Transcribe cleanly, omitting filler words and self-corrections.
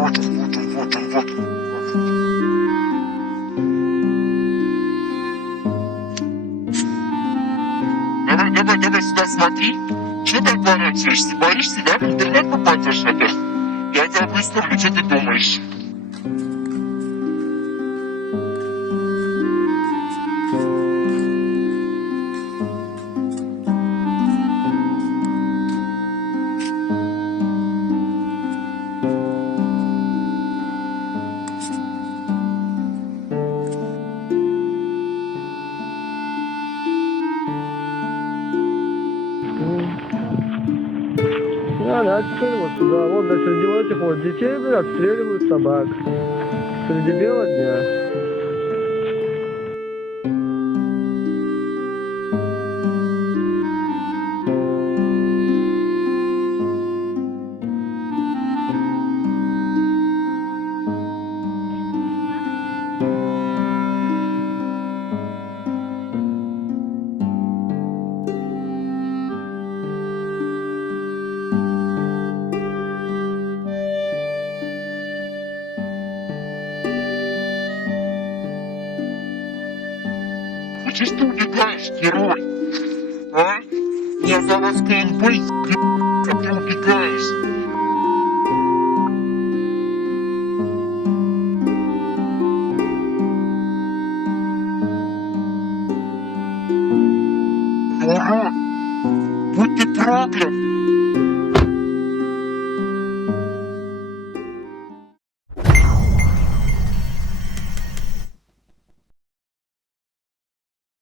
Вот он. Давай сюда смотри. Че ты отворачиваешься? Боишься, да? В интернет попадешь опять? Я тебя выставлю, что ты думаешь? Да, теперь вот сюда. Вот, да, среди вот этих вот детей, блин, отстреливают собак. Среди бела дня. Ну че ж ты убегаешь, герой? А? Я за вас КНП, а ты убегаешь. Урод! Будь ты проклят!